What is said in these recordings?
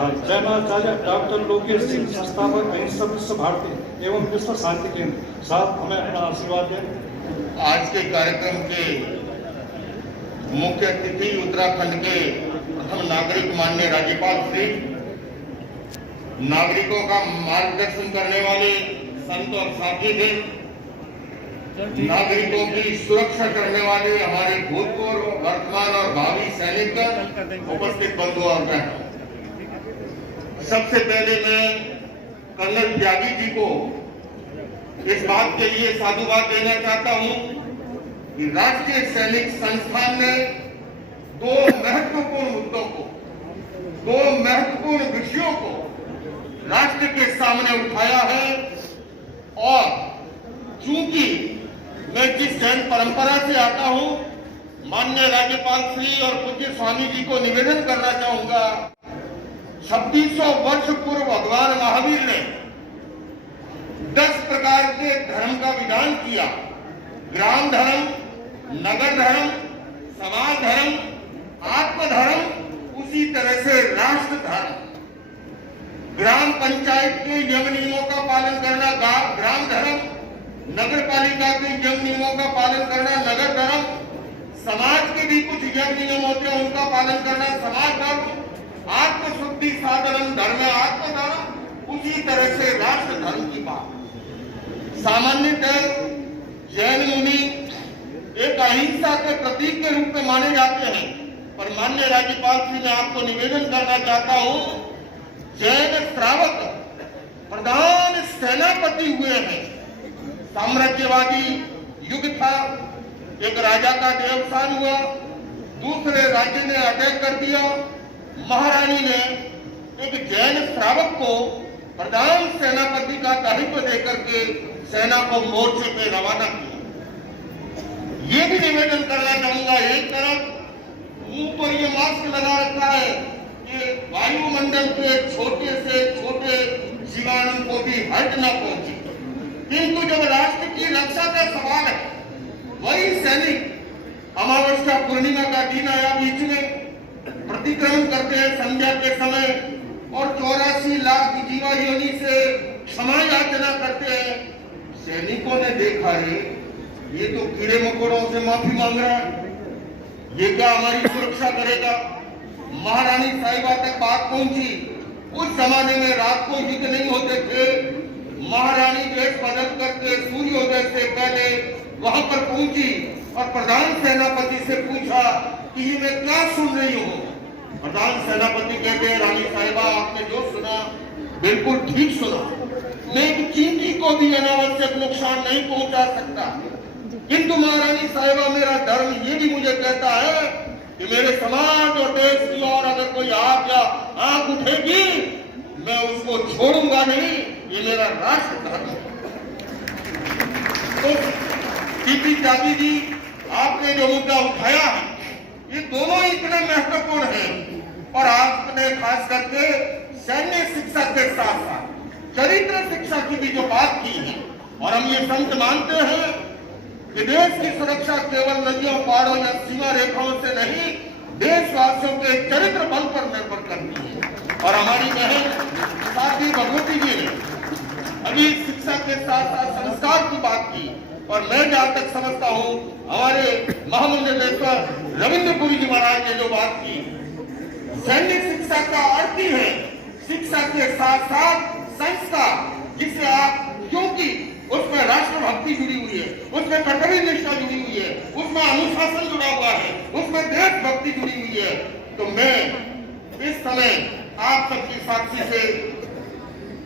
जैनाचार्य doctor Lokesh Singh, संस्थापक अहिंसक विश्व भारती एवं विश्व शांति केंद्र साहब, हमें अपना आशीर्वाद दें। आज के कार्यक्रम के मुख्य अतिथि उत्तराखंड के प्रथम नागरिक माननीय राज्यपाल श्री, नागरिकों का मार्गदर्शन करने वाले संत और साथी थे, नागरिकों की सुरक्षा करने वाले हमारे भूतपूर्व, वर्तमान और भावी सैनिक, उपस्थित बंधु और बहनों, सबसे पहले मैं कर्नल त्यागी जी को इस बात के लिए साधुवाद देना चाहता हूं कि राष्ट्रीय सैनिक संस्थान ने दो महत्वपूर्ण मुद्दों को, दो महत्वपूर्ण विषयों को राष्ट्र के सामने उठाया है। और चूंकि मैं जिस जैन परंपरा से आता हूं, माननीय राज्यपाल श्री और पूज्य स्वामी जी को निवेदन करना चाहूंगा, 2600 वर्ष पूर्व भगवान महावीर ने 10 प्रकार के धर्म का विधान किया। ग्राम धर्म, नगर धर्म, समाज धर्म, आत्मधर्म, उसी तरह से राष्ट्र धर्म। ग्राम पंचायत के नियम नियमों का पालन करना ग्राम धर्म, नगर पालिका के नियम नियमों का पालन करना नगर धर्म, समाज के भी कुछ नियम नियम होते हैं उनका पालन करना समाज धर्म, आत्मशुद्धि साधन धर्म आत्मधर्म, उसी तरह से राष्ट्र धर्म की बात। सामान्यतः जैन मुनि एक अहिंसा के प्रतीक के रूप में माने जाते हैं, पर माननीय राज्यपाल श्री, मैं आपको निवेदन करना चाहता हूं, जैन श्रावक प्रधान सेनापति हुए हैं। साम्राज्यवादी युग था, एक राजा का देवसान हुआ, दूसरे राज्य ने अटैक कर दिया, महारानी ने एक जैन श्रावक को प्रधान सेनापति का दायित्व देकर के सेना को मोर्चे पे रवाना किया। ये भी निवेदन करना चाहूंगा, एक तरफ मुंह पर ये मास्क लगा रखा है कि वायुमंडल के छोटे से छोटे जीवाणु को भी हर्ट न पहुंचे, किंतु जब राष्ट्र की रक्षा का सवाल है, वही सैनिक अमावस्या पूर्णिमा का दिन आया बीच में, प्रतिक्रमण करते हैं संध्या के समय और 84 लाख जीवा योनि से क्षमा याचना करते हैं। सैनिकों ने देखा, रे ये तो कीड़े मकोड़ों से माफी मांग रहा है, ये क्या हमारी सुरक्षा करेगा। महारानी साहिबा तक बात पहुंची। उस जमाने में रात को युद्ध नहीं होते थे। महारानी वेश बदल करके सूर्योदय से पहले वहां पर पहुंची और प्रधान सेनापति से पूछा कि ये मैं क्या सुन रही हूँ। प्रधान सेनापति कहते हैं, रानी साहिबा आपने जो सुना बिल्कुल ठीक सुना, मैं एक चींटी को भी अनावश्यक नुकसान नहीं पहुंचा सकता, किंतु महारानी साहिबा मेरा धर्म ये भी मुझे कहता है कि मेरे समाज और देश की और अगर कोई आंख उठेगी मैं उसको छोड़ूंगा नहीं, ये मेरा राष्ट्र धर्म है। तो टीपी त्यागी जी, आपने जो मुद्दा उठाया है, ये दोनों इतने महत्वपूर्ण हैं और आपने खास करके सैन्य शिक्षा के साथ साथ चरित्र शिक्षा की भी जो बात की है, और हम ये संत मानते हैं कि देश की सुरक्षा केवल नदियों, पहाड़ों या सीमा रेखाओं से नहीं, देशवासियों के चरित्र बल पर निर्भर करती है। और हमारी बहन साथी भगवती जी ने अभी शिक्षा के साथ साथ संस्कार की बात की, और मैं जहां तक समझता हूं, हमारे महामंडलेश्वर रविंद्रपुरी जी महाराज ने जो बात की, सैन्य शिक्षा का अर्थ ही है शिक्षा के साथ साथ संस्कार, जिसे आप, क्योंकि उसमें राष्ट्रभक्ति जुड़ी हुई है, उसमें कर्तव्य निष्ठा जुड़ी हुई है, उसमें अनुशासन जुड़ा हुआ है, उसमें देशभक्ति जुड़ी हुई है। तो मैं इस समय आप सबकी साक्षी से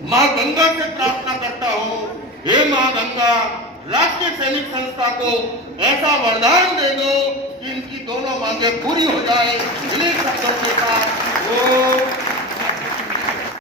मां गंगा से प्रार्थना करता हूं, हे मां गंगा, राष्ट्रीय सैनिक संस्था को ऐसा वरदान दे दो कि इनकी दोनों मांगे पूरी हो जाए। इन्हीं शब्दों के साथ